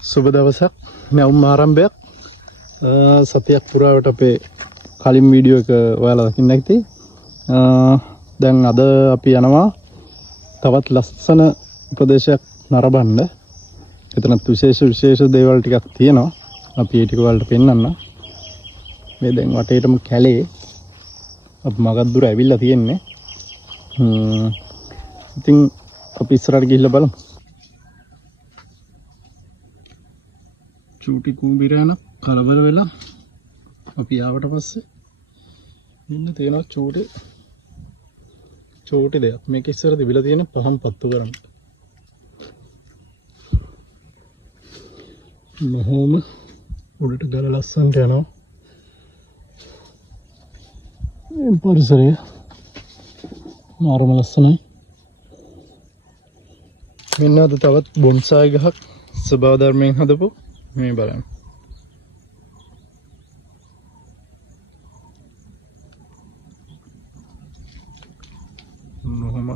සුබ දවසක් මම ආරම්භයක් සතියක් පුරාවට අපේ කලින් වීඩියෝ එක ඔයාලා දකින්න ඇති. දැන් අද අපි යනවා තවත් ලස්සන ප්‍රදේශයක් නරඹන්න. එතනත් විශේෂ දේවල් ටිකක් තියෙනවා. අපි ඒ ටික වලට පෙන්නන්න. මේ දැන් වටේටම කැලේ අපි මගක් දුර ඇවිල්ලා තියෙන්නේ. ඉතින් අපි ඉස්සරහට ගිහිල්ලා බලමු. චූටි කුඹිරයන කලබල වෙලා අපි ආවට පස්සේ ඉන්න තියෙනවා චූටි දෙයක්. මේක ඉස්සර තිබිලා තියෙන පහන් පත්තු කරන්න. මොහොම උඩට ගල ලස්සනට යනවා. මේ පරිසරය මාරම ලස්සනයි. මෙන්න අද තවත් බොන්සායි ගහක් ස්වභාව ධර්මයෙන් හදපු මේ බලන්න. මොහොම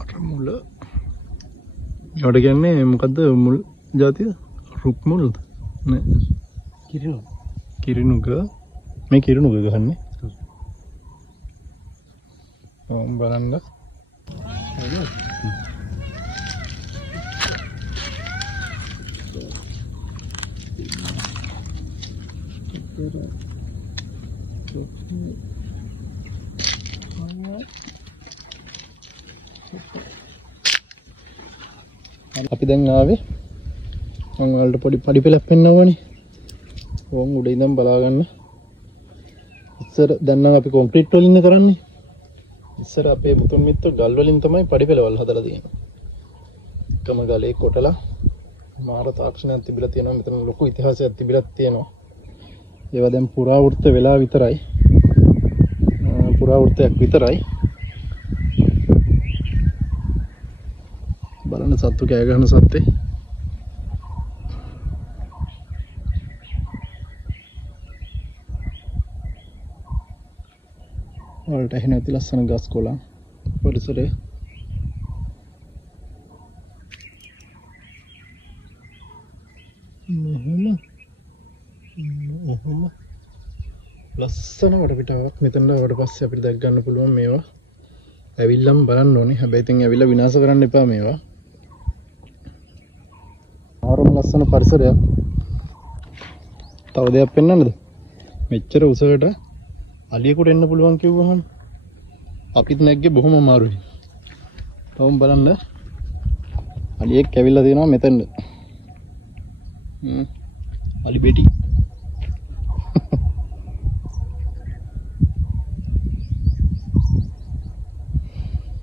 අර මුල. ඒකට කියන්නේ මොකද්ද මුල් జాතිය? රුක් මුල්ද? නෑ. කිරිනුග. මේ කිරිනුග ගහන්නේ. බලන්න. අපි දැන් ආවේ මම වලට පොඩි පඩිපෙලක් පෙන්නවනේ. ඕම් උඩ ඉඳන් බලා ගන්න. ඉස්සර දැන් නම් අපි කොන්ක්‍රීට් වලින් කරන්නේ. ඉස්සර අපේ මුතුන් මිත්තෝ ගල් වලින් තමයි පඩිපෙලවල් හදලා තියෙන්නේ. එකම ගලේ කොටලා මාර තාක්ෂණයක් තිබිලා තියෙනවා. මෙතන ලොකු ඉතිහාසයක් තිබිලා තියෙනවා. ඒවා දැන් පුරාවෘත්ත වෙලා විතරයි. පුරාවෘත්තයක් විතරයි. බලන්න සත්තු කෑ ගහන සත්තේ. වලට එහි නැති ලස්සන ගස් කොළන් පරිසරේ. මොහොම ලස්සන වටපිටාවක්. මෙතනට ආවට පස්සේ අපිට දැක් ගන්න පුළුවන් මේවා. ඇවිල්ලාම බලන්න ඕනේ. හැබැයි ඉතින් ඇවිල්ලා විනාශ කරන්න එපා මේවා. ආරම ලස්සන පරිසරයක්. තව දෙයක් පෙන්වන්නද? මෙච්චර උසකට අලියෙකුට එන්න පුළුවන් කිව්වහම අපිත් නැග්ගේ බොහොම අමාරුයි. තවම බලන්න අලියෙක් ඇවිල්ලා තියෙනවා මෙතන. අලි බෙටි.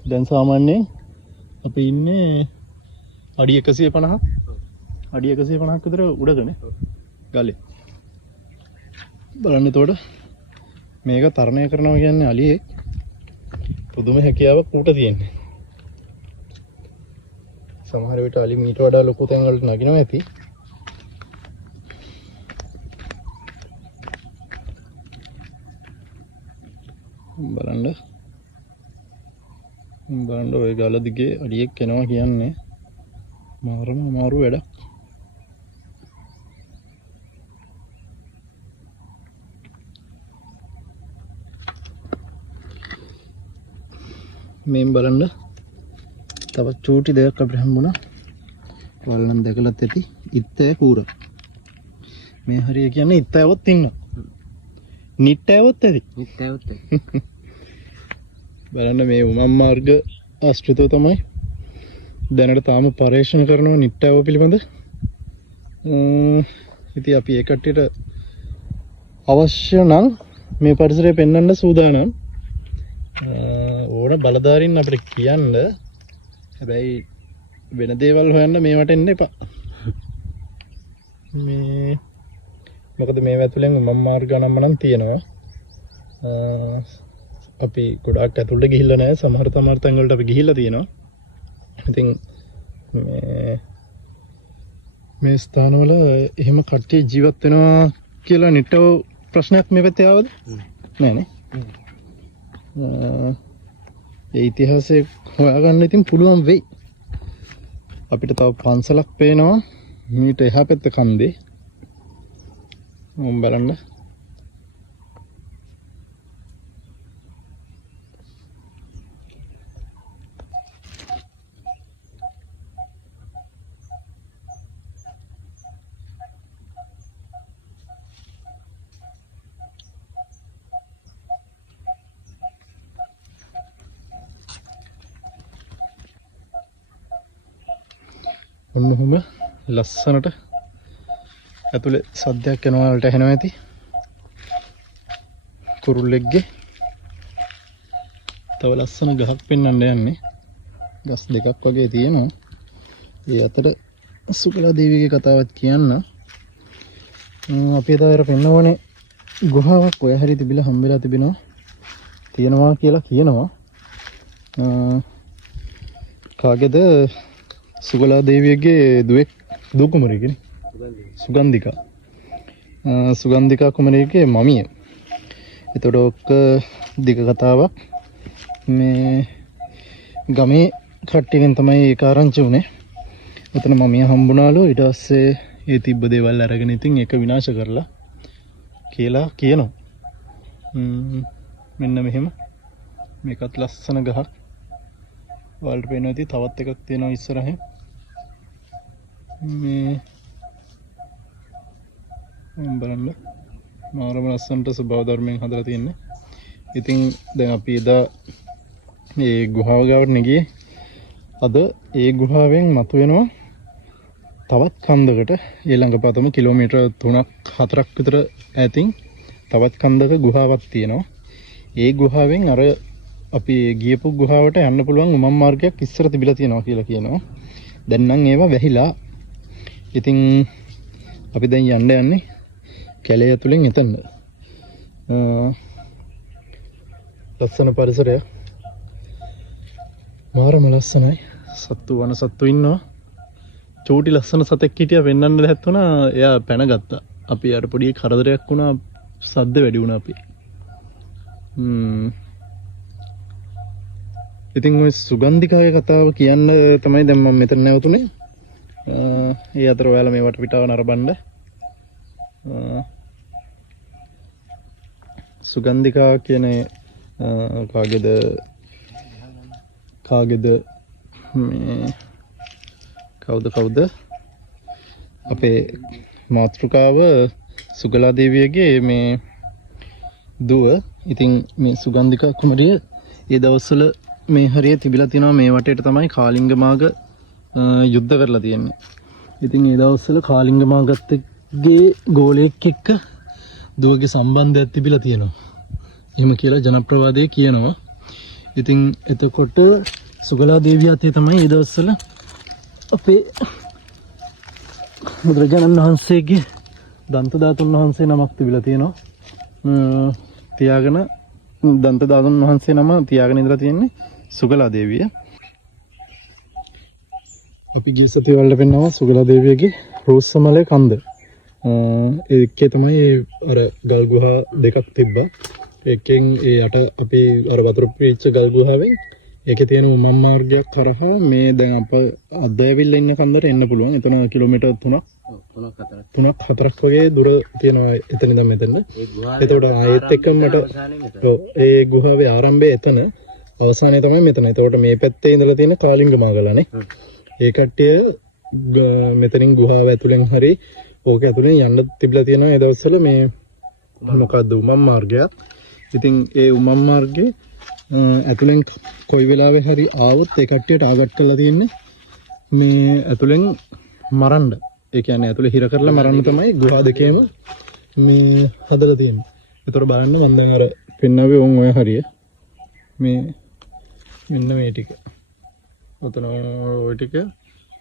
දැන් සාමාන්‍යයෙන් අපි ඉන්නේ අඩි 150ක් අඩි 150ක් විතර උඩගනේ ගලේ. බලන්න එතකොට මේක තරණය කරනවා කියන්නේ අලියෙක් පුදුම හැකියාවක් ඌට තියෙන්නේ. සමහර විට අලි මීට වඩා ලොකු තැන් වලට නගිනවා ඇති. බලන්න ඔය ගල දිගේ අඩියෙක් එනවා කියන්නේ මාරම අමාරු වැඩක්. මේන් බලන්න තවත් චූටි දෙයක් අපිට හම්බුණා. ඔයාලා නම් දැකලත් ඇති. ඉත්තෑ කූර. මේ හරිය කියන්නේ ඉත්තෑවොත් ඉන්නවා. නිට්ටෑවොත් ඇති. බලන්න මේ උමම් මාර්ග ආශ්‍රිතව තමයි දැනට තාම පරීක්ෂණ කරනවා නිට්ටෑව පිළිබඳ. ඉතින් අපි ඒ කට්ටියට අවශ්‍ය නම් මේ පරිසරය පෙන්වන්න සූදානම්. ඕන බලධාරීන් අපිට කියන්න. හැබැයි වෙන දේවල් හොයන්න මේවට එන්න එපා. මේ මොකද මේ ඇතුලෙන් උමම් මාර්ග නම් තියෙනවා. අපි ගොඩාක් ඇතුළට ගිහිල්ලා නැහැ. සමහර තැන් වලට අපි ගිහිල්ලා තියෙනවා. ඉතින් මේ ස්ථානවල එහෙම කට්ටිය ජීවත් වෙනවා කියලා නිට්ටව ප්‍රශ්නයක් මේ පැත්තේ ආවද? නෑනේ. ඒ ඉතිහාසය හොයාගන්න ඉතින් පුළුවන් වෙයි. අපිට තව පන්සලක් පේනවා මීට එහා පැත්ත කන්දේ මම බලන්න ඔන්නොහොම ලස්සනට ඇතුලේ සද්දයක් යනවා වලට ඇහෙනවා ඇති කුරුල්ලෙක්ගේ තව ලස්සන ගහක් පෙන්වන්න යන්නේ ගස් දෙකක් වගේ තියෙනවා ඒ අතර සුකලා දේවියගේ කතාවත් කියන්න අපි එදාට පෙන්වන්නේ ගුහාවක් ඔය හැරි තිබිලා හම්බෙලා තියෙනවා කියලා කියනවා කාගේද සුගලා දේවියගේ දූ කුමරියනේ සුගන්ධිකා කුමරියගේ මමිය. එතකොට ඔක්ක දිග කතාවක් මේ ගමේ කට්ටියකින් තමයි ඒක ආරංචි වුනේ. එතන මමිය හම්බුණාලු ඊට පස්සේ ඒ තිබ්බ දේවල් අරගෙන ඉතින් ඒක විනාශ කරලා කියලා කියනවා. මෙන්න මෙහෙම මේකත් ලස්සන ගහක්. වලට පේනවා ඉතින් තවත් එකක් තියෙනවා ඉස්සරහින්. මේ බලන්න මාරම ලස්සනට ස්වභාව ධර්මයෙන් හදලා තියෙන්නේ. ඉතින් දැන් අපි එදා මේ ගුහාව ගාවට ගියේ. අද ඒ ගුහාවෙන් මතුවෙනවා තවත් කන්දකට ඊළඟ පාතම කිලෝමීටර් 3-4ක් විතර ඈතින් තවත් කන්දක ගුහාවක් තියෙනවා. ඒ ගුහාවෙන් අර අපි ගියපු ගුහාවට යන්න පුළුවන් උමම් මාර්ගයක් ඉස්සර තිබිලා තියෙනවා කියලා කියනවා. දැන් නම් ඒවා වැහිලා. ඉතින් අපි දැන් යන්නේ කැලේ ඇතුලෙන් එතන. ලස්සන පරිසරයක්. මාරම ලස්සනයි. වන සත්තු ඉන්නවා. චූටි ලස්සන සතෙක් හිටියා වෙන්නන්න දැහත්තුණා. එයා පැන ගත්තා. අපි යාට පොඩි කරදරයක් වුණා. සද්ද වැඩි වුණා අපි. ඉතින් ඔය සුගන්ධිකාගේ කතාව කියන්න තමයි දැන් මම මෙතන නැවතුනේ. ඒ අතර ඔයාලා මේ වටපිටාව නරඹන්න. සුගන්ධිකා කියන කාගේද මේ කවුද අපේ මාතෘකාව සුගලා දේවියගේ මේ දුව. ඉතින් මේ සුගන්ධිකා කුමරිය ඒ දවස්වල මේ හරිය තිබිලා තියෙනවා. මේ වටේට තමයි කාලිංග මාග යුද්ධ කරලා තියෙන්නේ. ඉතින් ඒ දවස්වල කාලිංග මාගත්තගේ ගෝලයක් එක්ක දුවගේ සම්බන්ධයක් තිබිලා තියෙනවා. එහෙම කියලා ජනප්‍රවාදයේ කියනවා. ඉතින් එතකොට සුගලා දේවිය අතේ තමයි ඒ දවස්වල අපේ බුදුරජාණන් වහන්සේගේ දන්ත ධාතුන් වහන්සේ නමක් තිබිලා තියෙනවා. තියාගෙන දන්ත ධාතුන් වහන්සේ නම තියාගෙන ඉඳලා තියෙන්නේ සුගලා දේවිය. අපි ගිය සතියේ වලට පෙන්නවා සුගලා දේවියගේ රෝසමලේ කන්ද. ඒකේ තමයි අර ගල් ගුහා දෙකක් තිබ්බා. එකෙන් ඒ යට අපි අර වතුර පිච්ච ගල් ගුහාවෙන් ඒකේ තියෙන උමම් මාර්ගයක් කරහා මේ දැන් අප අධ්‍යයවිල්ල ඉන්න කන්දට එන්න පුළුවන්. එතන කිලෝමීටර් 3-4ක් වගේ දුර තියෙනවා එතන ඉඳන් මෙතන. එතකොට ආයෙත් එක්කම මට ඒ ගුහාවේ ආරම්භය එතන අවසානය තමයි මෙතන. එතකොට මේ පැත්තේ ඉඳලා තියෙන කාලිංග මාගලානේ. ඒ කට්ටිය මෙතනින් ගුහාව ඇතුලෙන් හරි ඕක ඇතුලෙන් යන්න තිබිලා තියෙනවා ඒ දවස්වල මේ මොකද්ද උමම් මාර්ගයක්. ඉතින් ඒ උමම් මාර්ගේ ඇතුලෙන් කොයි වෙලාවෙ හරි ආවොත් ඒ කට්ටියට ආගට් කරලා තියෙන්නේ මේ ඇතුලෙන් මරන්න. ඒ කියන්නේ ඇතුලේ හිර කරලා මරන්න තමයි ගුහා දෙකේම මේ හදලා තියෙන්නේ. ඒතර බලන්න මම දැන් අර පෙන්නවේ ඔන් ඔය හරිය මේ මෙන්න මේ ටික. ඔතන ඔය ටික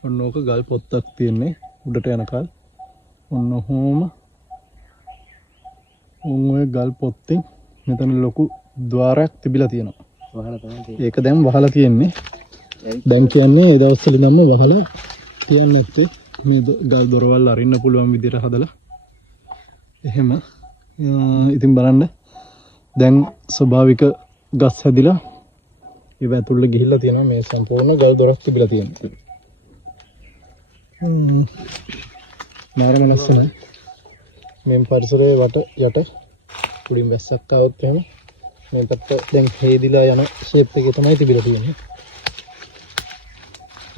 ඔන්න ඕක ගල් පොත්තක් තියෙන්නේ උඩට යනකල්. ඔන්න ඔහොම ඔය ගල් පොත්තෙන් මෙතන ලොකු ద్వාරයක් තිබිලා තියෙනවා. ඒක දැන් වහලා තියෙන්නේ. දැන් කියන්නේ ඒ දවස්වල ඉඳන්ම වහලා තියන්නේ නැත්තේ මේ ගල් දොරවල් අරින්න පුළුවන් විදිහට හදලා. එහෙම. ඉතින් බලන්න දැන් ස්වභාවික ගස් හැදිලා ඒව ඇතුළට ගිහිල්ලා තියෙනවා. මේ සම්පූර්ණ ගල් දොරක් තිබිලා තියෙනවා. මාරම ලස්සනයි. මේ පරිසරයේ වට යට උඩින් වැස්සක් ආවොත් එහෙම මේ පැත්ත දැන් හේදිලා යන ෂේප් එකේ තමයි තිබිලා තියෙන්නේ.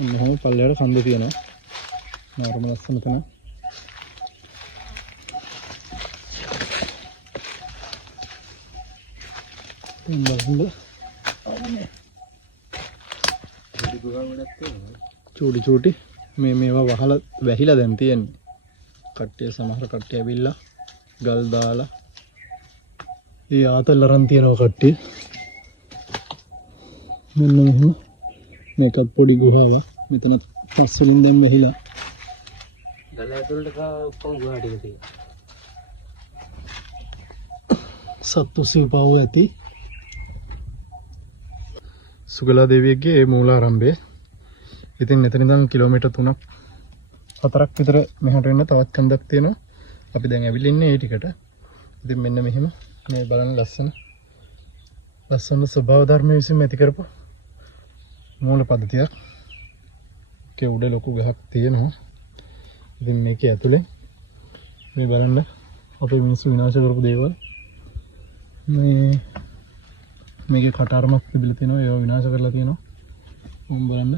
ඉන්නහම පල්ලයට කන්ද තියෙනවා. මාරම ලස්සන තමයි. චූටි චූටි මේවා වහලා වැහිලා දැන් තියෙන්නේ. කට්ටිය සමහර කට්ටිය ඇවිල්ලා ගල් දාලා ඒ ආතල් අරන් තියනවා කට්ටිය. මෙන්න මෙහෙම මේකත් පොඩි ගුහාවක්. මෙතන පස් වලින් දැන් වැහිලා ගල ඇතුළට ඔක්කොම ගුහා ටික තියෙනවා. සත්තු සිව්පව් ඇති සුගලා දේවියගේ මූලාරම්භය. ඉතින් මෙතන ඉඳන් කිලෝමීටර් 3ක් 4ක් විතර මෙහාට එන්න තවත් කන්දක් තියෙනවා. අපි දැන් ඇවිල්ලා ඉන්නේ ඒ ටිකට. ඉතින් මෙන්න මෙහෙම මේ බලන්න ලස්සන ස්වභාව ධර්මයේ විසින් ඇති කරපු මූල පද්ධතියක්. ඒකේ උඩ ලොකු ගහක් තියෙනවා. ඉතින් මේකේ ඇතුලේ මේ බලන්න අපේ මිනිස්සු විනාශ කරපු දේවල් මේකේ කටාරමක් තිබිලා තියෙනවා. ඒවා විනාශ කරලා තියෙනවා. මොම් බලන්න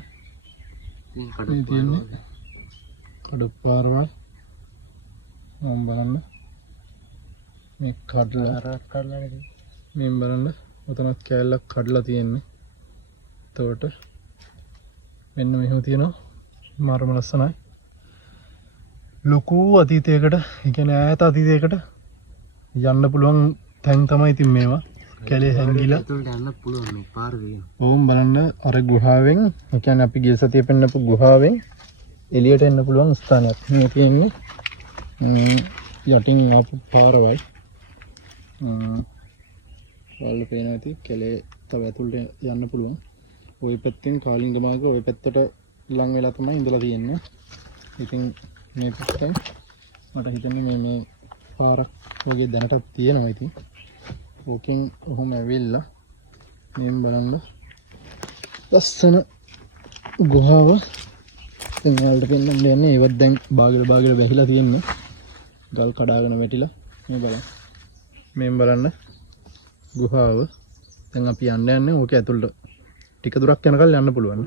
මේ තියෙන්නේ කඩපාරවල්. මොම් බලන්න මේ කඩලා මේ බලන්න උතනත් කෑල්ලක් කඩලා තියෙන්නේ. එතකොට මෙන්න මෙහෙම තියෙනවා. මාරම ලස්සනයි. ලොකු අතීතයකට, ඒ කියන්නේ ඈත අතීතයකට යන්න පුළුවන් තැන් තමයි ඉතින් මේවා. කැලේ හැංගිලා යන්න පුළුවන් මේ පාර දින. ඕම් බලන්න අර ගුහාවෙන්, ඒ කියන්නේ අපි ගිය සතියේ පෙන්නපු ගුහාවෙන් එළියට එන්න පුළුවන් ස්ථානයක්. මේ තියෙන්නේ යටින් ආපු පාරවයි. වල පේනවා ඇති කැලේ තව ඇතුළට යන්න පුළුවන්. ওই පැත්තෙන් කාලිංග මාර්ග ওই පැත්තට ලං වෙලා තමයි ඉඳලා තියෙන්නේ. ඉතින් මේ පැත්තෙන් මට හිතෙන්නේ මේ පාරක් වගේ දැනටත් තියෙනවා. ඉතින් ඕකෙන් ඔහොම ඇවිල්ලා මේ බලන්න ලස්සන ගුහාව දැන් වලට පෙන්නන්න යන්නේ. ඒවත් දැන් බාගෙට වැහිලා තියෙන්නේ. ගල් කඩාගෙන වැටිලා. මේ බලන්න. මේ බලන්න ගුහාව. දැන් අපි යන්නේ ඕක ඇතුළට. ටික දුරක් යනකල් යන්න පුළුවන්.